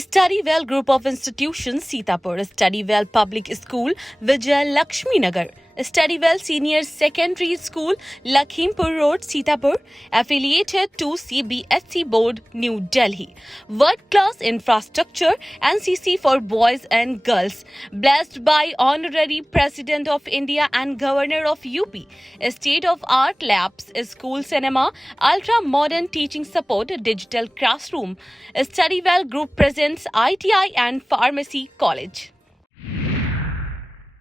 Studywell Group of Institutions, Sitapur, Studywell Public School, Vijay Lakshmi Nagar, Studywell Senior Secondary School, Lakhimpur Road, Sitapur, affiliated to CBSE Board, New Delhi. World-class infrastructure, NCC for boys and girls, blessed by Honorary President of India and Governor of UP. State-of-art labs, school cinema, ultra-modern teaching support, digital classroom. Studywell Group presents ITI and Pharmacy College.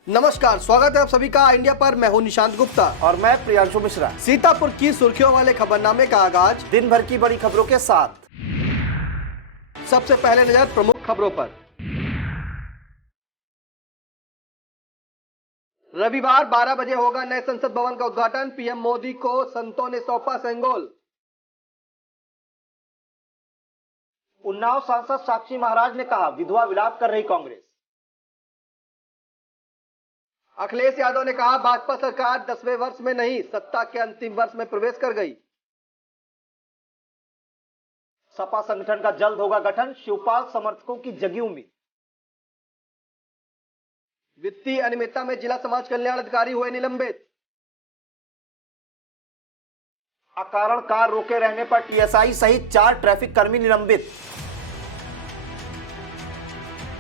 नमस्कार, स्वागत है आप सभी का India पर। मैं हूं निशांत गुप्ता और मैं प्रियांशु मिश्रा। सीतापुर की सुर्खियों वाले खबरनामे का आगाज दिन भर की बड़ी खबरों के साथ। सबसे पहले नजर प्रमुख खबरों पर। रविवार 12 बजे होगा नए संसद भवन का उद्घाटन। पीएम मोदी को संतों ने सौंपा सेंगोल। उन्नाव सांसद साक्षी महाराज ने कहा, विधवा विलाप कर रही कांग्रेस। अखिलेश यादव ने कहा, भाजपा सरकार 10वें वर्ष में नहीं, सत्ता के अंतिम वर्ष में प्रवेश कर गई। सपा संगठन का जल्द होगा गठन, शिवपाल समर्थकों की जगी उम्मीद। वित्तीय अनियमितता में जिला समाज कल्याण अधिकारी हुए निलंबित। अकारण कार रोके रहने पर टीएसआई सहित 4 ट्रैफिक कर्मी निलंबित।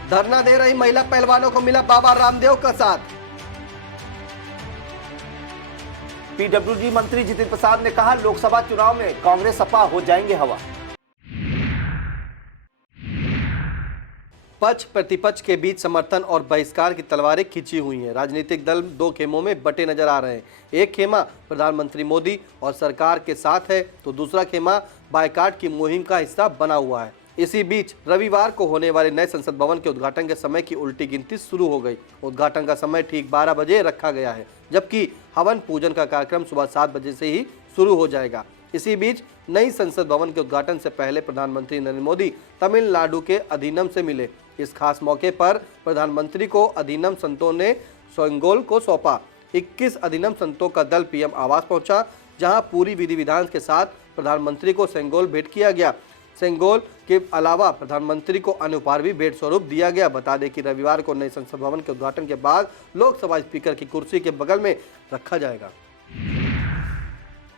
धरना दे रही महिला पहलवानों को मिला बाबा रामदेव का साथ। पीडब्ल्यूडी मंत्री जितिन प्रसाद ने कहा, लोकसभा चुनाव में कांग्रेस सपा हो जाएंगे हवा। पक्ष प्रतिपक्ष के बीच समर्थन और बहिष्कार की तलवारें खिंची हुई हैं। राजनीतिक दल 2 खेमों में बटे नजर आ रहे हैं। एक खेमा प्रधानमंत्री मोदी और सरकार के साथ है, तो दूसरा खेमा बायकाट की मुहिम का हिस्सा बना हुआ है। इसी बीच रविवार को होने वाले नए संसद भवन के उद्घाटन के समय की उल्टी गिनती शुरू हो गई। उद्घाटन का समय ठीक 12 बजे रखा गया है, जबकि हवन पूजन का कार्यक्रम सुबह 7 बजे से ही शुरू हो जाएगा। इसी बीच नई संसद भवन के उद्घाटन से पहले प्रधानमंत्री नरेंद्र मोदी तमिलनाडु के अधीनम से मिले। इस खास मौके पर प्रधानमंत्री को अधीनम संतों ने सेंगोल को सौंपा। 21 अधीनम संतों का दल पीएम आवास पहुंचा, जहां पूरी विधि विधान के साथ प्रधानमंत्री को सेंगोल भेंट किया गया। सेंगोल के अलावा प्रधानमंत्री को अन्य उपहार भी भेंट स्वरूप दिया गया। बता दें कि रविवार को नए संसद भवन के उद्घाटन के बाद लोकसभा स्पीकर की कुर्सी के बगल में रखा जाएगा।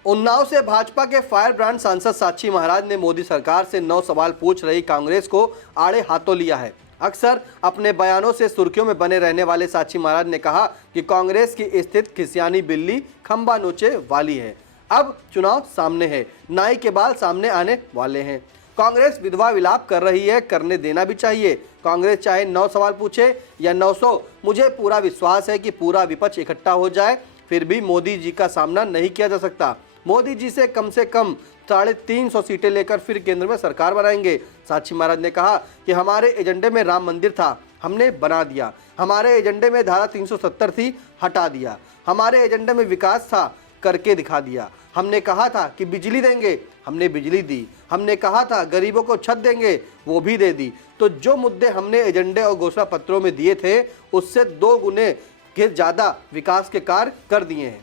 उन्नाव से भाजपा के फायर ब्रांड सांसद साक्षी महाराज ने मोदी सरकार से 9 सवाल पूछ रही कांग्रेस को आड़े हाथों लिया है। अक्सर अपने बयानों से सुर्खियों में बने रहने वाले साक्षी महाराज ने कहा कि कांग्रेस की स्थिति खिसियानी बिल्ली खंबा नोचे वाली है। अब चुनाव सामने है, नाई के बाल सामने आने वाले हैं। कांग्रेस विधवा विलाप कर रही है, करने देना भी चाहिए। कांग्रेस चाहे 9 सवाल पूछे या 900, मुझे पूरा विश्वास है कि पूरा विपक्ष इकट्ठा हो जाए, फिर भी मोदी जी का सामना नहीं किया जा सकता। मोदी जी से कम 350 सीटें लेकर फिर केंद्र में सरकार बनाएंगे। साक्षी महाराज ने कहा कि हमारे एजेंडे में राम मंदिर था, हमने बना दिया। हमारे एजेंडे में धारा 370 थी, हटा दिया। हमारे एजेंडे में विकास था, करके दिखा दिया। हमने कहा था कि बिजली देंगे, हमने बिजली दी। हमने कहा था गरीबों को छत देंगे, वो भी दे दी। तो जो मुद्दे हमने एजेंडे और घोषणा पत्रों में दिए थे, उससे 2 गुने के ज्यादा विकास के कार्य कर दिए हैं।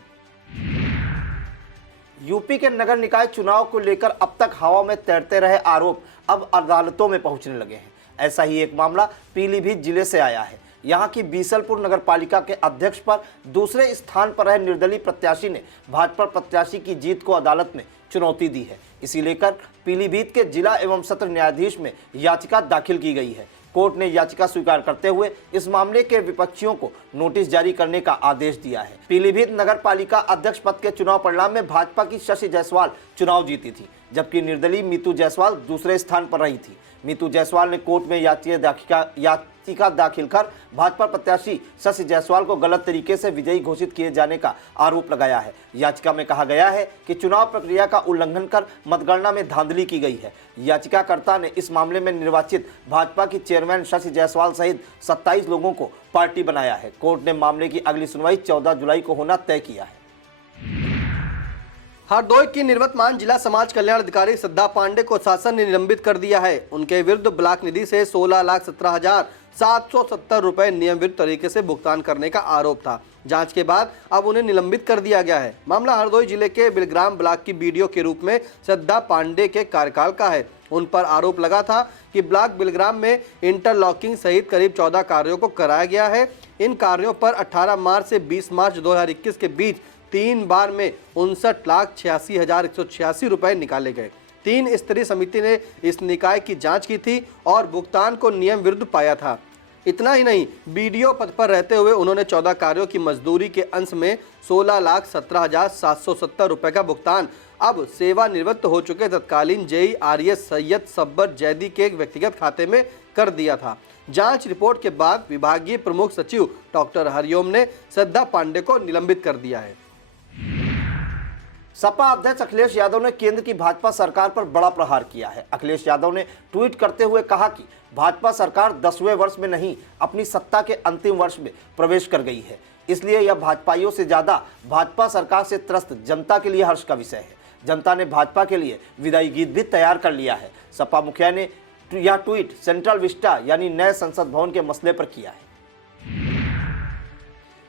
यूपी के नगर निकाय चुनाव को लेकर अब तक हवा में तैरते रहे आरोप अब अदालतों में पहुंचने लगे हैं। ऐसा ही एक मामला पीलीभीत जिले से आया है। यहां की बीसलपुर नगर पालिका के अध्यक्ष पर दूसरे स्थान पर रहे निर्दलीय प्रत्याशी ने भाजपा प्रत्याशी की जीत को अदालत में चुनौती दी है। इसी लेकर पीलीभीत के जिला एवं सत्र न्यायाधीश में याचिका दाखिल की गई है। कोर्ट ने याचिका स्वीकार करते हुए इस मामले के विपक्षियों को नोटिस जारी करने का आदेश दिया है। पीलीभीत नगर पालिका अध्यक्ष पद के चुनाव परिणाम में भाजपा की शशि जायसवाल चुनाव जीती थी, जबकि निर्दलीय मीतू जायसवाल दूसरे स्थान पर रही थी। मीतू जायसवाल ने कोर्ट में याचिका दाखिल कर भाजपा प्रत्याशी शशि जायसवाल को गलत तरीके से विजयी घोषित किए जाने का आरोप लगाया है। याचिका में कहा गया है कि चुनाव प्रक्रिया का उल्लंघन कर मतगणना में धांधली की गई है। याचिकाकर्ता ने इस मामले में निर्वाचित भाजपा की चेयरमैन शशि जायसवाल सहित 27 लोगों को पार्टी बनाया है। कोर्ट ने मामले की अगली सुनवाई 14 जुलाई को होना तय किया है। हरदोई की निवर्तमान जिला समाज कल्याण अधिकारी श्रद्धा पांडे को शासन ने निलंबित कर दिया है। उनके विरुद्ध ब्लॉक निधि से 16,17,770 रुपए नियम विरुद्ध तरीके से भुगतान करने का आरोप था। जांच के बाद अब उन्हें निलंबित कर दिया गया है। मामला हरदोई जिले के बिलग्राम ब्लॉक की बीडीओ के रूप में श्रद्धा पांडे के कार्यकाल का है। उन पर आरोप लगा था कि ब्लॉक बिलग्राम में इंटरलॉकिंग सहित करीब 14 कार्यों को कराया गया है। इन कार्यों पर 18 मार्च से 20 मार्च 2021 के बीच 3 बार में 59,86,186 रुपए निकाले गए। 3 स्तरीय समिति ने इस निकाय की जांच की थी और भुगतान को नियम विरुद्ध पाया था। इतना ही नहीं, बीडीओ पद पर रहते हुए उन्होंने 14 कार्यों की मजदूरी के अंश में 16,17,770 रुपए का भुगतान अब सेवानिवृत्त हो चुके तत्कालीन जेई आरएस सैयद सब्बर जैदी के एक व्यक्तिगत खाते में कर दिया था। जांच रिपोर्ट के बाद विभागीय प्रमुख सचिव डॉक्टर हरिओम ने श्रद्धा पांडे को निलंबित कर दिया है। सपा अध्यक्ष अखिलेश यादव ने केंद्र की भाजपा सरकार पर बड़ा प्रहार किया है। अखिलेश यादव ने ट्वीट करते हुए कहा कि भाजपा सरकार 10वें वर्ष में नहीं, अपनी सत्ता के अंतिम वर्ष में प्रवेश कर गई है। इसलिए यह भाजपाइयों से ज्यादा भाजपा सरकार से त्रस्त जनता के लिए हर्ष का विषय है। जनता ने भाजपा के लिए विदाई गीत भी तैयार कर लिया है। सपा मुखिया ने यह ट्वीट सेंट्रल विस्टा यानी नए संसद भवन के मसले पर किया है।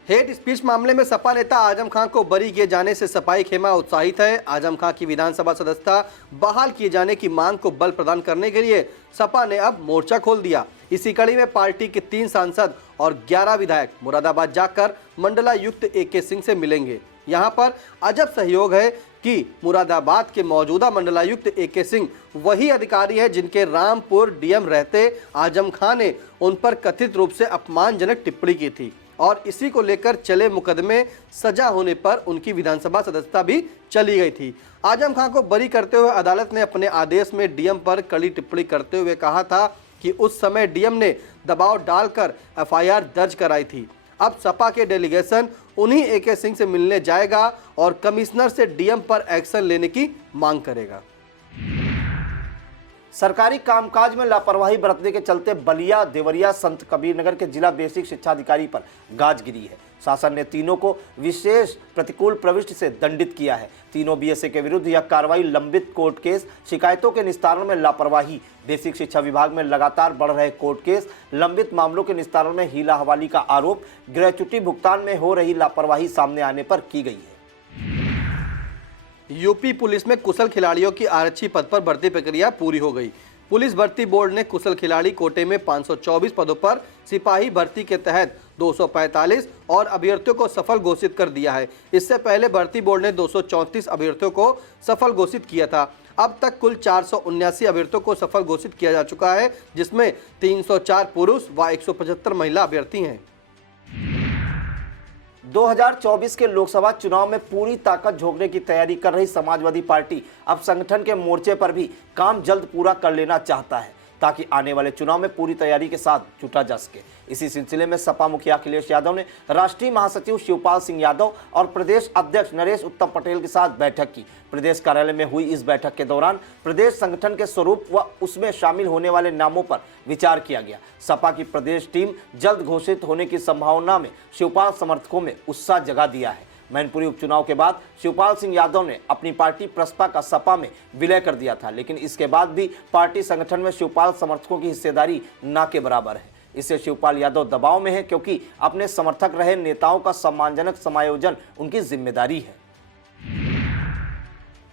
हेट स्पीच मामले में सपा नेता आजम खान को बरी किए जाने से सपाई खेमा उत्साहित है। आजम खान की विधानसभा सदस्यता बहाल किए जाने की मांग को बल प्रदान करने के लिए सपा ने अब मोर्चा खोल दिया। इसी कड़ी में पार्टी के 3 सांसद और 11 विधायक मुरादाबाद जाकर मंडलायुक्त AK सिंह से मिलेंगे। यहां पर अजब सहयोग है कि मुरादाबाद के मौजूदा मंडलायुक्त AK सिंह वही अधिकारी है जिनके रामपुर डीएम रहते आजम खान ने उन पर कथित रूप से अपमानजनक टिप्पणी की थी और इसी को लेकर चले मुकदमे सजा होने पर उनकी विधानसभा सदस्यता भी चली गई थी। आजम खान को बरी करते हुए अदालत ने अपने आदेश में डीएम पर कड़ी टिप्पणी करते हुए कहा था कि उस समय डीएम ने दबाव डालकर FIR दर्ज कराई थी। अब सपा के डेलीगेशन उन्हीं AK सिंह से मिलने जाएगा और कमिश्नर से डीएम पर एक्शन लेने की मांग करेगा। सरकारी कामकाज में लापरवाही बरतने के चलते बलिया, देवरिया, संत कबीर नगर के जिला बेसिक शिक्षा अधिकारी पर गाज गिरी है। शासन ने तीनों को विशेष प्रतिकूल प्रविष्टि से दंडित किया है। तीनों BSA के विरुद्ध यह कार्रवाई लंबित कोर्ट केस, शिकायतों के निस्तारण में लापरवाही, बेसिक शिक्षा विभाग में लगातार बढ़ रहे कोर्ट केस, लंबित मामलों के निस्तारण में हीला हवाली का आरोप, ग्रेच्युटी भुगतान में हो रही लापरवाही सामने आने पर की गई है। यूपी पुलिस में कुशल खिलाड़ियों की आरक्षी पद पर भर्ती प्रक्रिया पूरी हो गई। पुलिस भर्ती बोर्ड ने कुशल खिलाड़ी कोटे में 524 पदों पर सिपाही भर्ती के तहत 245 और अभ्यर्थियों को सफल घोषित कर दिया है। इससे पहले भर्ती बोर्ड ने 234 अभ्यर्थियों को सफल घोषित किया था। अब तक कुल 479 अभ्यर्थियों को सफल घोषित किया जा चुका है, जिसमें 304 पुरुष व 175 महिला अभ्यर्थी हैं। 2024 के लोकसभा चुनाव में पूरी ताकत झोंकने की तैयारी कर रही समाजवादी पार्टी अब संगठन के मोर्चे पर भी काम जल्द पूरा कर लेना चाहता है ताकि आने वाले चुनाव में पूरी तैयारी के साथ जुटा जा सके। इसी सिलसिले में सपा मुखिया अखिलेश यादव ने राष्ट्रीय महासचिव शिवपाल सिंह यादव और प्रदेश अध्यक्ष नरेश उत्तम पटेल के साथ बैठक की। प्रदेश कार्यालय में हुई इस बैठक के दौरान प्रदेश संगठन के स्वरूप व उसमें शामिल होने वाले नामों पर विचार किया गया। सपा की प्रदेश टीम जल्द घोषित होने की संभावना में शिवपाल समर्थकों में उत्साह जगा दिया है। मैनपुरी उपचुनाव के बाद शिवपाल सिंह यादव ने अपनी पार्टी प्रसपा का सपा में विलय कर दिया था, लेकिन इसके बाद भी पार्टी संगठन में शिवपाल समर्थकों की हिस्सेदारी ना के बराबर है। इससे शिवपाल यादव दबाव में है क्योंकि अपने समर्थक रहे नेताओं का सम्मानजनक समायोजन उनकी जिम्मेदारी है।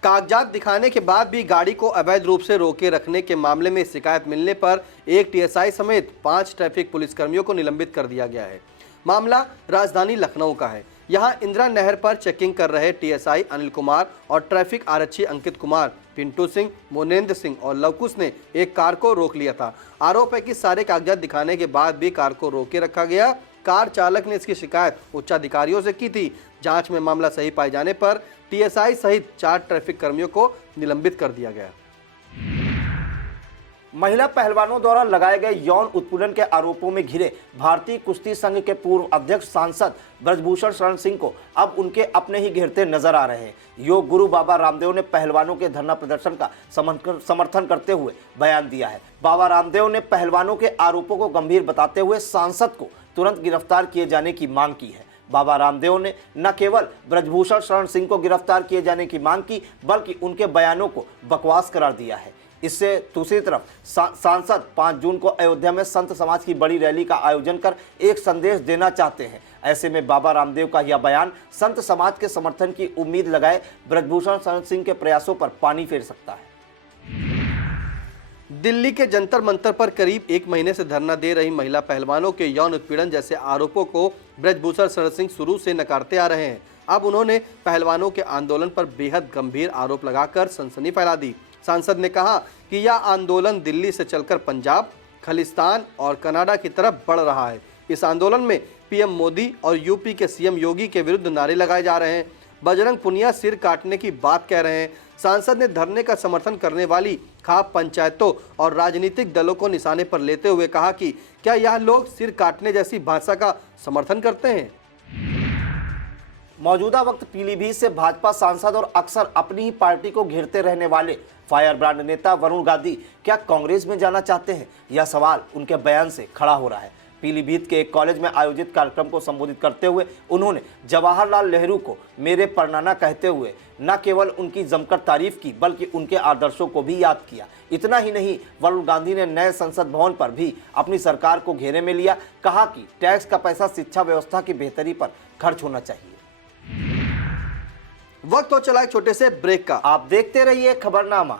कागजात दिखाने के बाद भी गाड़ी को अवैध रूप से रोके रखने के मामले में शिकायत मिलने पर एक TSI समेत 5 ट्रैफिक पुलिसकर्मियों को निलंबित कर दिया गया है। मामला राजधानी लखनऊ का है। यहां इंदिरा नहर पर चेकिंग कर रहे TSI अनिल कुमार और ट्रैफिक आरक्षी अंकित कुमार, पिंटू सिंह, मोनेंद्र सिंह और लवकुश ने एक कार को रोक लिया था। आरोप है कि सारे कागजात दिखाने के बाद भी कार को रोके रखा गया। कार चालक ने इसकी शिकायत उच्चाधिकारियों से की थी। जांच में मामला सही पाए जाने पर TSI सहित 4 ट्रैफिक कर्मियों को निलंबित कर दिया गया। महिला पहलवानों द्वारा लगाए गए यौन उत्पीड़न के आरोपों में घिरे भारतीय कुश्ती संघ के पूर्व अध्यक्ष सांसद ब्रजभूषण शरण सिंह को अब उनके अपने ही घिरते नजर आ रहे हैं। योग गुरु बाबा रामदेव ने पहलवानों के धरना प्रदर्शन का समर्थन करते हुए बयान दिया है। बाबा रामदेव ने पहलवानों के आरोपों को गंभीर बताते हुए सांसद को तुरंत गिरफ्तार किए जाने की मांग की है। बाबा रामदेव ने न केवल ब्रजभूषण शरण सिंह को गिरफ्तार किए जाने की मांग की, बल्कि उनके बयानों को बकवास करार दिया है। इससे दूसरी तरफ सांसद 5 जून को अयोध्या में संत समाज की बड़ी रैली का आयोजन कर एक संदेश देना चाहते हैं। ऐसे में बाबा रामदेव का यह बयान संत समाज के समर्थन की उम्मीद लगाए ब्रजभूषण शरण सिंह के प्रयासों पर पानी फेर सकता है। दिल्ली के जंतर मंतर पर करीब 1 महीने से धरना दे रही महिला पहलवानों के यौन उत्पीड़न जैसे आरोपों को ब्रजभूषण शरण सिंह शुरू से नकारते आ रहे हैं। अब उन्होंने पहलवानों के आंदोलन पर बेहद गंभीर आरोप लगाकर सनसनी फैला दी। सांसद ने कहा कि यह आंदोलन दिल्ली से चलकर पंजाब, खालिस्तान और कनाडा की तरफ बढ़ रहा है। इस आंदोलन में पीएम मोदी और यूपी के सीएम योगी के विरुद्ध नारे लगाए जा रहे हैं। बजरंग पुनिया सिर काटने की बात कह रहे हैं। सांसद ने धरने का समर्थन करने वाली खाप पंचायतों और राजनीतिक दलों को निशाने पर लेते हुए कहा कि क्या यह लोग सिर काटने जैसी भाषा का समर्थन करते हैं। मौजूदा वक्त पीलीभीत से भाजपा सांसद और अक्सर अपनी ही पार्टी को घेरते रहने वाले फायर ब्रांड नेता वरुण गांधी क्या कांग्रेस में जाना चाहते हैं? यह सवाल उनके बयान से खड़ा हो रहा है। पीलीभीत के एक कॉलेज में आयोजित कार्यक्रम को संबोधित करते हुए उन्होंने जवाहरलाल नेहरू को मेरे परनाना कहते हुए न केवल उनकी जमकर तारीफ की बल्कि उनके आदर्शों को भी याद किया। इतना ही नहीं, वरुण गांधी ने नए संसद भवन पर भी अपनी सरकार को घेरे में लिया। कहा कि टैक्स का पैसा शिक्षा व्यवस्था की बेहतरी पर खर्च होना चाहिए। वक्त हो चला एक छोटे से ब्रेक का। आप देखते रहिए खबरनामा।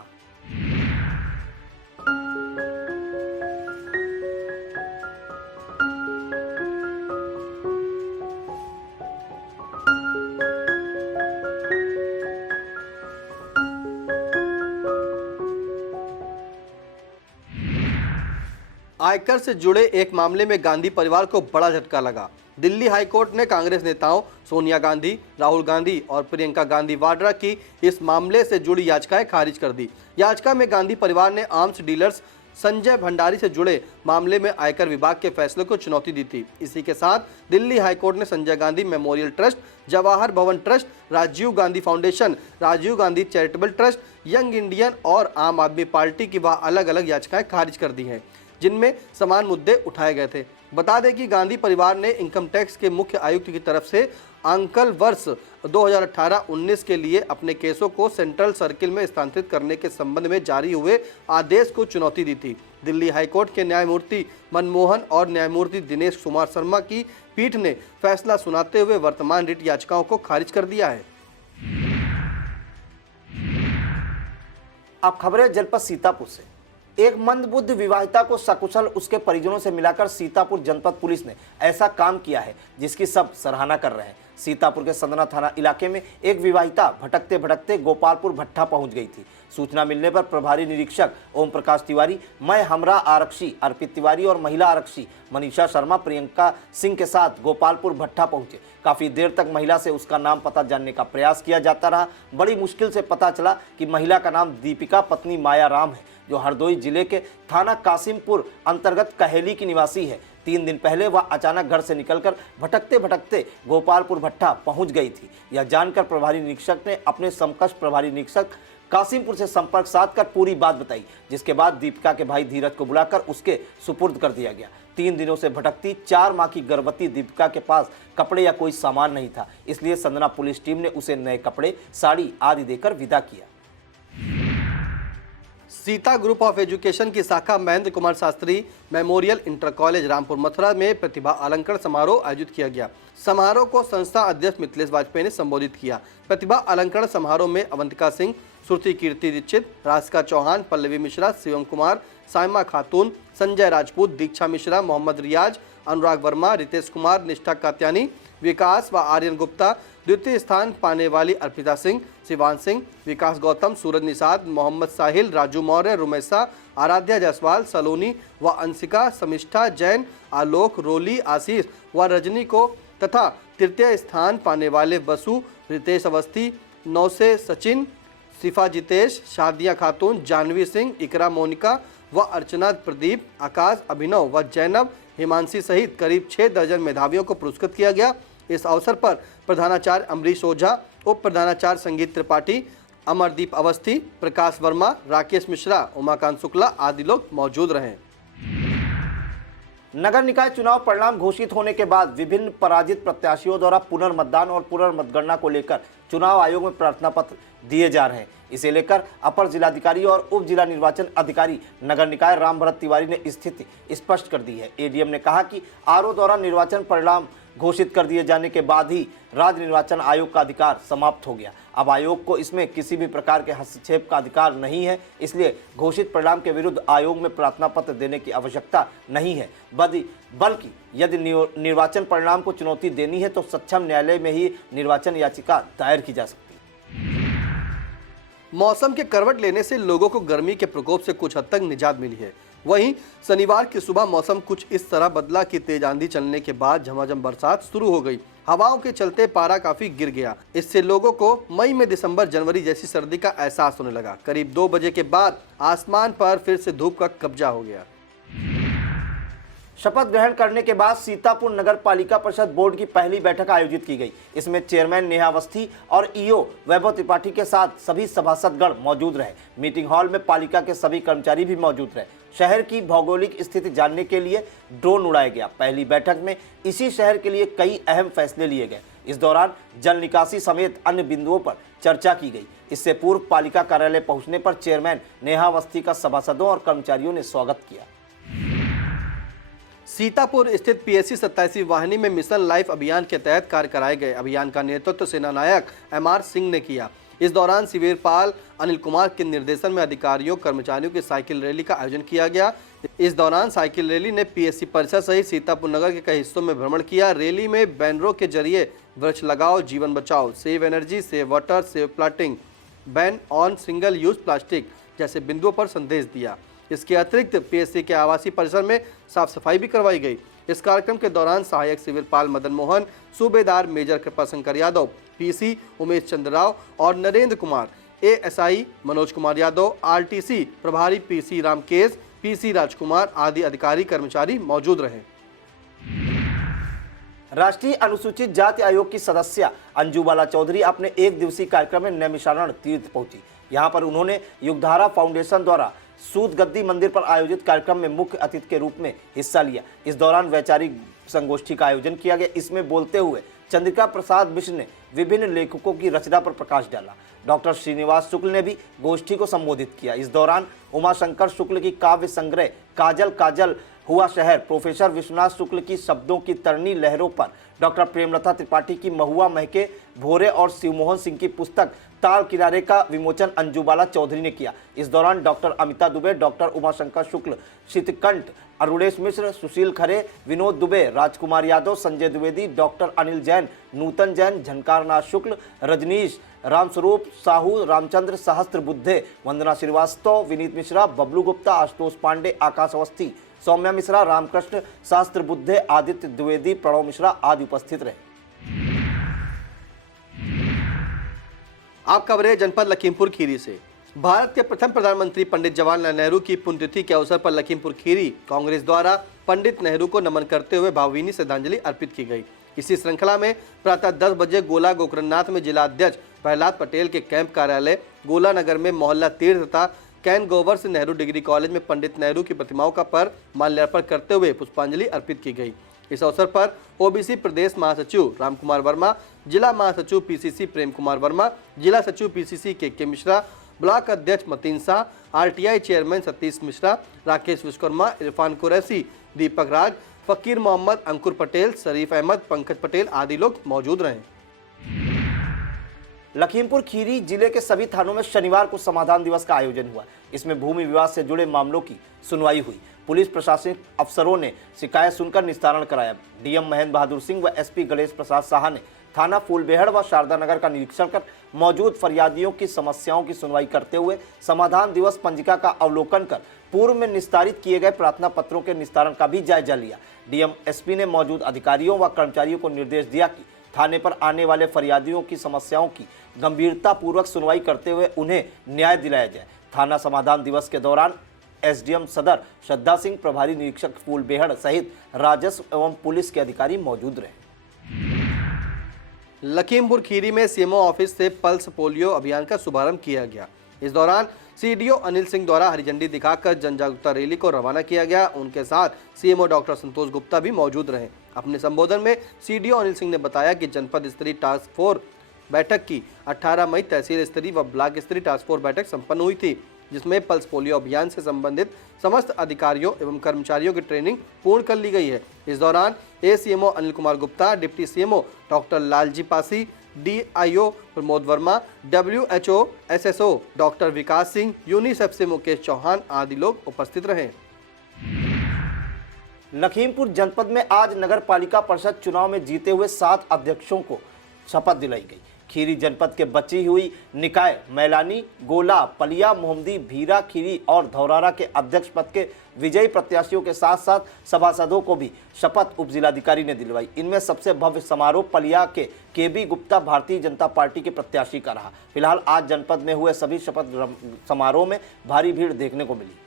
आयकर से जुड़े एक मामले में गांधी परिवार को बड़ा झटका लगा। दिल्ली हाईकोर्ट ने कांग्रेस नेताओं सोनिया गांधी, राहुल गांधी और प्रियंका गांधी वाड्रा की इस मामले से जुड़ी याचिकाएं खारिज कर दी। याचिका में गांधी परिवार ने आर्म्स डीलर्स संजय भंडारी से जुड़े मामले में आयकर विभाग के फैसले को चुनौती दी थी। इसी के साथ दिल्ली हाईकोर्ट ने Sanjay Gandhi memorial trust, Jawahar Bhavan trust, Rajiv Gandhi foundation, Rajiv Gandhi charitable trust, Young Indian और आम आदमी पार्टी की वह अलग अलग याचिकाएं खारिज कर दी हैं, जिनमें समान मुद्दे उठाए गए थे। बता दें कि गांधी परिवार ने इनकम टैक्स के मुख्य आयुक्त की तरफ से अंकल वर्ष 2018-19 के लिए अपने केसों को सेंट्रल सर्किल में स्थानांतरित करने के संबंध में जारी हुए आदेश को चुनौती दी थी। दिल्ली हाईकोर्ट के न्यायमूर्ति मनमोहन और न्यायमूर्ति दिनेश कुमार शर्मा की पीठ ने फैसला सुनाते हुए वर्तमान रिट याचिकाओं को खारिज कर दिया है। अब खबरें जनपद सीतापुर से। एक मंदबुद्ध विवाहिता को सकुशल उसके परिजनों से मिलाकर सीतापुर जनपद पुलिस ने ऐसा काम किया है जिसकी सब सराहना कर रहे हैं। सीतापुर के संदना थाना इलाके में एक विवाहिता भटकते भटकते गोपालपुर भट्टा पहुंच गई थी। सूचना मिलने पर प्रभारी निरीक्षक ओम प्रकाश तिवारी, मैं हमरा आरक्षी अर्पित तिवारी और महिला आरक्षी मनीषा शर्मा प्रियंका सिंह के साथ गोपालपुर भट्टा पहुंचे। काफी देर तक महिला से उसका नाम पता जानने का प्रयास किया जाता रहा। बड़ी मुश्किल से पता चला कि महिला का नाम दीपिका पत्नी माया राम है, जो हरदोई जिले के थाना कासिमपुर अंतर्गत कहेली की निवासी है। 3 दिन पहले वह अचानक घर से निकलकर भटकते भटकते गोपालपुर भट्टा पहुंच गई थी। यह जानकर प्रभारी निरीक्षक ने अपने समकक्ष प्रभारी निरीक्षक कासिमपुर से संपर्क साधकर पूरी बात बताई, जिसके बाद दीपिका के भाई धीरज को बुलाकर उसके सुपुर्द कर दिया गया। 3 दिनों से भटकती 4 माह की गर्भवती दीपिका के पास कपड़े या कोई सामान नहीं था, इसलिए संदना पुलिस टीम ने उसे नए कपड़े, साड़ी आदि देकर विदा किया। सीता ग्रुप ऑफ एजुकेशन की शाखा Mahendra Kumar Shastri memorial inter college Rampur Mathura में प्रतिभा अलंकरण समारोह आयोजित किया गया। समारोह को संस्था अध्यक्ष मिथिलेश वाजपेयी ने संबोधित किया। प्रतिभा अलंकरण समारोह में अवंतिका सिंह, श्रुति कीर्ति दीक्षित, राधिका चौहान, पल्लवी मिश्रा, शिवम कुमार, साइमा खातून, संजय राजपूत, दीक्षा मिश्रा, मोहम्मद रियाज, अनुराग वर्मा, रितेश कुमार, निष्ठा कात्यानी, विकास व आर्यन गुप्ता, द्वितीय स्थान पाने वाली अर्पिता सिंह, शिवान सिंह, विकास गौतम, सूरज निषाद, मोहम्मद साहिल, राजू मौर्य, रुमेशा, आराध्या जायसवाल, सलोनी व अंशिका, समिष्ठा जैन, आलोक, रोली, आशीष व रजनी को तथा तृतीय स्थान पाने वाले बसु, रितेश अवस्थी, नौसे सचिन, सिफा जितेश, शादिया खातून, जानवी सिंह, इकरा मोनिका व अर्चना प्रदीप, आकाश, अभिनव व जैनब, हिमांशी सहित करीब 6 दर्जन मेधावियों को पुरस्कृत किया गया। इस अवसर पर प्रधानाचार्य अमरीश ओझा, उप प्रधानाचार्य संगीत त्रिपाठी, अमरदीप अवस्थी, प्रकाश वर्मा, राकेश मिश्रा, उमाकांत शुक्ला आदि लोग मौजूद रहे। नगर निकाय चुनाव परिणाम घोषित होने के बाद विभिन्न पराजित प्रत्याशियों द्वारा पुनर्मतदान और पुनर्मतगणना को लेकर चुनाव आयोग में प्रार्थना पत्र दिए जा रहे हैं। इसे लेकर अपर जिलाधिकारी और उप जिला निर्वाचन अधिकारी नगर निकाय राम भरत तिवारी ने स्थिति स्पष्ट कर दी है। एडीएम ने कहा कि आरओ द्वारा निर्वाचन परिणाम घोषित कर दिए जाने के बाद ही राज्य निर्वाचन आयोग का अधिकार समाप्त हो गया। अब आयोग को इसमें किसी भी प्रकार के हस्तक्षेप का अधिकार नहीं है, इसलिए घोषित परिणाम के विरुद्ध आयोग में प्रार्थना पत्र देने की आवश्यकता नहीं है। बल्कि यदि निर्वाचन परिणाम को चुनौती देनी है तो सक्षम न्यायालय में ही निर्वाचन याचिका दायर की जा सकती है। मौसम के करवट लेने से लोगों को गर्मी के प्रकोप से कुछ हद तक निजात मिली है। वहीं शनिवार की सुबह मौसम कुछ इस तरह बदला कि तेज आंधी चलने के बाद झमाझम बरसात शुरू हो गई। हवाओं के चलते पारा काफी गिर गया। इससे लोगों को मई में दिसंबर जनवरी जैसी सर्दी का एहसास होने लगा। करीब 2 बजे के बाद आसमान पर फिर से धूप का कब्जा हो गया। शपथ ग्रहण करने के बाद सीतापुर नगर पालिका परिषद बोर्ड की पहली बैठक आयोजित की गई। इसमें चेयरमैन नेहा अवस्थी और ईओ वैभव त्रिपाठी के साथ सभी सभासदगण मौजूद रहे। मीटिंग हॉल में पालिका के सभी कर्मचारी भी मौजूद रहे। शहर की भौगोलिक स्थिति जानने के लिए ड्रोन उड़ाया गया। पहली बैठक में इसी शहर के लिए कई अहम फैसले लिए गए। इस दौरान जल निकासी समेत अन्य बिंदुओं पर चर्चा की गई। इससे पूर्व पालिका कार्यालय पहुंचने पर चेयरमैन नेहा अवस्थी का सभासदों और कर्मचारियों ने स्वागत किया। सीतापुर स्थित पीएससी 27वीं वाहिनी में मिशन लाइफ अभियान के तहत कार्य कराए गए। अभियान का नेतृत्व सेना नायक एमआर सिंह ने किया। इस दौरान शिविरपाल अनिल कुमार के निर्देशन में अधिकारियों कर्मचारियों की साइकिल रैली का आयोजन किया गया। इस दौरान साइकिल रैली ने पीएससी परिसर सहित सीतापुर नगर के कई हिस्सों में भ्रमण किया। रैली में बैनरों के जरिए वृक्ष लगाओ, जीवन बचाओ, save energy, save water, save planting, ban on single use plastic जैसे बिंदुओं पर संदेश दिया। इसके अतिरिक्त पीएससी के आवासीय परिसर में साफ सफाई भी करवाई गई। इस कार्यक्रम के दौरान सहायक शिविरपाल मदन मोहन, सूबेदार मेजर कृपाशंकर यादव, पीसी उमेश चंद्र राव और नरेंद्र कुमार, एएसआई मनोज कुमार यादव, आरटीसी प्रभारी पीसी रामकेश, पीसी राजकुमार आदि अधिकारी कर्मचारी मौजूद रहे। राष्ट्रीय अनुसूचित जाति आयोग की सदस्य अंजू बाला चौधरी अपने 1 दिवसीय कार्यक्रम में नैमिषारण्य तीर्थ पहुंची। यहां पर उन्होंने युगधारा फाउंडेशन द्वारा सूत गद्दी मंदिर पर आयोजित कार्यक्रम में मुख्य अतिथि के रूप में हिस्सा लिया। इस दौरान वैचारिक संगोष्ठी का आयोजन किया गया। इसमें बोलते हुए चंद्रिका प्रसाद मिश्र ने विभिन्न लेखकों की रचना पर प्रकाश डाला। डॉक्टर श्रीनिवास शुक्ल ने भी गोष्ठी को संबोधित किया। इस दौरान उमाशंकर शुक्ल की काव्य संग्रह काजल काजल हुआ शहर, प्रोफेसर विश्वनाथ शुक्ल की शब्दों की तरनी लहरों पर, डॉक्टर प्रेमलता त्रिपाठी की महुआ महके भोरे और शिवमोहन सिंह की पुस्तक ताल किनारे का विमोचन अंजू बाला चौधरी ने किया। इस दौरान डॉक्टर अमिता दुबे, डॉक्टर उमाशंकर शुक्ल, शीतकंठ, अरुणेश मिश्र, सुशील खरे, विनोद दुबे, राजकुमार यादव, संजय द्विवेदी, डॉक्टर अनिल जैन, नूतन जैन, झनकारनाथ शुक्ल, रजनीश, रामस्वरूप साहू, रामचंद्र सहस्त्र बुद्धे, वंदना श्रीवास्तव, विनीत मिश्रा, बबलू गुप्ता, आशुतोष पांडे, आकाश अवस्थी, सौम्या मिश्रा, रामकृष्ण सहस्त्र बुद्धे, आदित्य द्विवेदी, प्रणव मिश्रा आदि उपस्थित रहे। आप खबरें जनपद लखीमपुर खीरी से। भारत के प्रथम प्रधानमंत्री पंडित जवाहरलाल नेहरू की पुण्यतिथि के अवसर पर लखीमपुर खीरी कांग्रेस द्वारा पंडित नेहरू को नमन करते हुए भावभीनी श्रद्धांजलि अर्पित की गई। इसी श्रृंखला में प्रातः 10 बजे गोला गोकर्णनाथ में जिला अध्यक्ष प्रहलाद पटेल के कैंप कार्यालय गोला नगर में मोहल्ला तीर्थ तथा कैन गोवर्स नेहरू डिग्री कॉलेज में पंडित नेहरू की प्रतिमाओं का पर माल्यार्पण करते हुए पुष्पांजलि अर्पित की गई। इस अवसर पर ओबीसी प्रदेश महासचिव रामकुमार वर्मा, जिला महासचिव पीसीसी प्रेम कुमार वर्मा, जिला सचिव पीसीसी के मिश्रा, ब्लॉक अध्यक्ष मतीन शाह, आरटीआई चेयरमैन सतीश मिश्रा, राकेश विश्वकर्मा, इरफान कुरैशी, दीपक राज, फकीर मोहम्मद, अंकुर पटेल, शरीफ अहमद, पंकज पटेल आदि लोग मौजूद रहे। लखीमपुर खीरी जिले के सभी थानों में शनिवार को समाधान दिवस का आयोजन हुआ। इसमें भूमि विवाद से जुड़े मामलों की सुनवाई हुई। पुलिस प्रशासनिक अफसरों ने शिकायत सुनकर निस्तारण कराया। डीएम महेंद्र बहादुर सिंह व एसपी गणेश प्रसाद साहा ने थाना फूलबेहड़ व शारदा नगर का निरीक्षण कर मौजूद फरियादियों की समस्याओं की सुनवाई करते हुए समाधान दिवस पंजिका का अवलोकन कर पूर्व में निस्तारित किए गए प्रार्थना पत्रों के निस्तारण का भी जायजा लिया। डीएम एसपी ने मौजूद अधिकारियों व कर्मचारियों को निर्देश दिया कि थाने पर आने वाले फरियादियों की समस्याओं की गंभीरता पूर्वक सुनवाई करते हुए उन्हें न्याय दिलाया जाए। थाना समाधान दिवस के दौरान एसडीएम सदर श्रद्धा सिंह, प्रभारी निरीक्षक फूलबेहड़ सहित राजस्व एवं पुलिस के अधिकारी मौजूद रहे। लखीमपुर खीरी में सीएमओ ऑफिस से पल्स पोलियो अभियान का शुभारंभ किया गया। इस दौरान सीडीओ अनिल सिंह द्वारा हरी झंडी दिखाकर जन जागरूकता रैली को रवाना किया गया। उनके साथ सीएमओ डॉक्टर संतोष गुप्ता भी मौजूद रहे। अपने संबोधन में सीडीओ अनिल सिंह ने बताया कि जनपद स्तरीय टास्क फोर्स बैठक की 18 मई तहसील स्तरीय व ब्लॉक स्तरीय टास्क फोर्स बैठक संपन्न हुई थी। जिसमें पल्स पोलियो अभियान से संबंधित समस्त अधिकारियों एवं कर्मचारियों की ट्रेनिंग पूर्ण कर ली गई है। इस दौरान ACMO Anil Kumar Gupta, deputy CMO doctor Lalji Pasi, DIO Pramod Verma, WHO SSO doctor Vikas Singh, UNICEF से मुकेश चौहान आदि लोग उपस्थित रहे। लखीमपुर जनपद में आज नगर पालिका परिषद चुनाव में जीते हुए 7 अध्यक्षों को शपथ दिलाई गई। खीरी जनपद के बची हुई निकाय मैलानी, गोला, पलिया, मोहम्मदी, भीरा, खीरी और धौरारा के अध्यक्ष पद के विजयी प्रत्याशियों के साथ साथ सभासदों को भी शपथ उप जिलाधिकारी ने दिलवाई। इनमें सबसे भव्य समारोह पलिया के KB गुप्ता भारतीय जनता पार्टी के प्रत्याशी का रहा। फिलहाल आज जनपद में हुए सभी शपथ समारोह में भारी भीड़ देखने को मिली।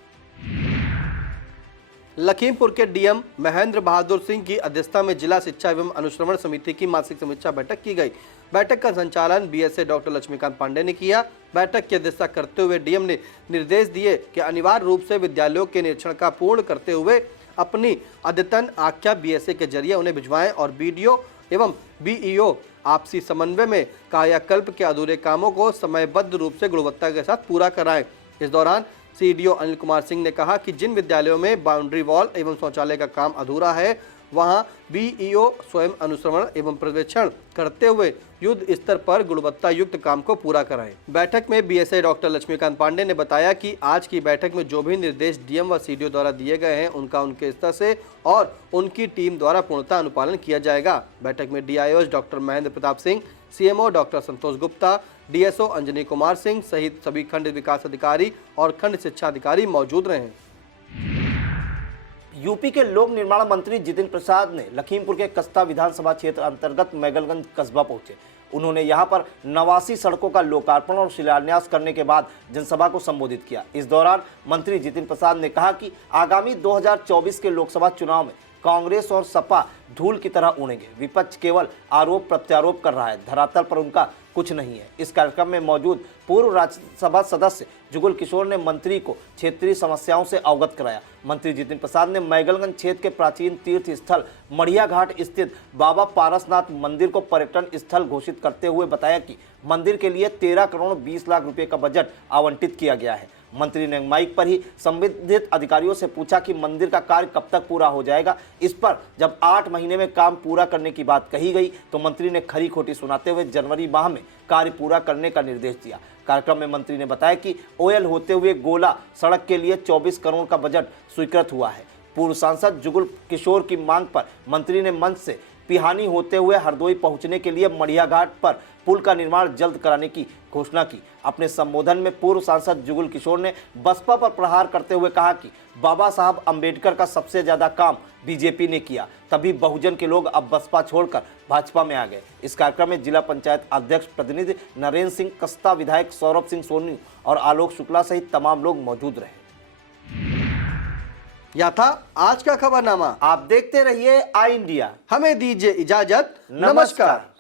लखीमपुर के डीएम महेंद्र बहादुर सिंह की अध्यक्षता में जिला शिक्षा एवं अनुश्रवण समिति की मासिक समीक्षा बैठक की गई। बैठक का संचालन BSA डॉक्टर लक्ष्मीकांत पांडे ने किया। बैठक की अध्यक्षता करते हुए डीएम ने निर्देश दिए कि अनिवार्य रूप से विद्यालयों के निरीक्षण का पूर्ण करते हुए अपनी अद्यतन आख्या BSA के जरिए उन्हें भिजवाएं और BDO एवं BEO आपसी समन्वय में कायाकल्प के अधूरे कामों को समयबद्ध रूप से गुणवत्ता के साथ पूरा कराएं। इस दौरान CDO अनिल कुमार सिंह ने कहा कि जिन विद्यालयों में बाउंड्री वॉल एवं शौचालय का काम अधूरा है वहां BEO स्वयं अनुश्रवण एवं पर्यवेक्षण करते हुए युद्ध स्तर पर गुणवत्ता युक्त काम को पूरा कराएं। बैठक में BSA डॉक्टर लक्ष्मीकांत पांडे ने बताया कि आज की बैठक में जो भी निर्देश DM व CDO द्वारा दिए गए हैं उनका उनके स्तर से और उनकी टीम द्वारा पूर्णतः अनुपालन किया जाएगा। बैठक में DIOs doctor Mahendra Pratap Singh, CMO doctor Santosh Gupta, DSO Anjani Kumar Singh सहित सभी खंड विकास अधिकारी और खंड शिक्षा अधिकारी मौजूद रहे। यूपी के लोक निर्माण मंत्री जितिन प्रसाद ने लखीमपुर के कस्ता विधानसभा क्षेत्र अंतर्गत मैगलगंज कस्बा पहुंचे। उन्होंने यहां पर 89 सड़कों का लोकार्पण और शिलान्यास करने के बाद जनसभा को संबोधित किया। इस दौरान मंत्री जितिन प्रसाद ने कहा कि आगामी 2024 के लोकसभा चुनाव में कांग्रेस और सपा धूल की तरह उड़ेंगे। विपक्ष केवल आरोप प्रत्यारोप कर रहा है, धरातल पर उनका कुछ नहीं है। इस कार्यक्रम में मौजूद पूर्व राज्यसभा सदस्य जुगल किशोर ने मंत्री को क्षेत्रीय समस्याओं से अवगत कराया। मंत्री जितिन प्रसाद ने मैगलगंज क्षेत्र के प्राचीन तीर्थ स्थल मढ़िया घाट स्थित बाबा पारसनाथ मंदिर को पर्यटन स्थल घोषित करते हुए बताया कि मंदिर के लिए 13 करोड़ 20 लाख रुपए का बजट आवंटित किया गया है। मंत्री ने माइक पर ही संबंधित अधिकारियों से पूछा कि मंदिर का कार्य कब तक पूरा हो जाएगा। इस पर जब 8 महीने में काम पूरा करने की बात कही गई तो मंत्री ने खरी खोटी सुनाते हुए जनवरी माह में कार्य पूरा करने का निर्देश दिया। कार्यक्रम में मंत्री ने बताया कि OL होते हुए गोला सड़क के लिए 24 करोड़ का बजट स्वीकृत हुआ है। पूर्व सांसद जुगल किशोर की मांग पर मंत्री ने मंच से पिहानी होते हुए हरदोई पहुंचने के लिए मढ़िया घाट पर पुल का निर्माण जल्द कराने की घोषणा की। अपने संबोधन में पूर्व सांसद जुगल किशोर ने बसपा पर प्रहार करते हुए कहा कि बाबा साहब अंबेडकर का सबसे ज्यादा काम बीजेपी ने किया, तभी बहुजन के लोग अब बसपा छोड़कर भाजपा में आ गए। इस कार्यक्रम में जिला पंचायत अध्यक्ष प्रतिनिधि नरेंद्र सिंह, कस्ता विधायक सौरभ सिंह सोनी और आलोक शुक्ला सहित तमाम लोग मौजूद रहे। यह था आज का खबरनामा। आप देखते रहिए आई इंडिया। हमें दीजिए इजाजत। नमस्कार।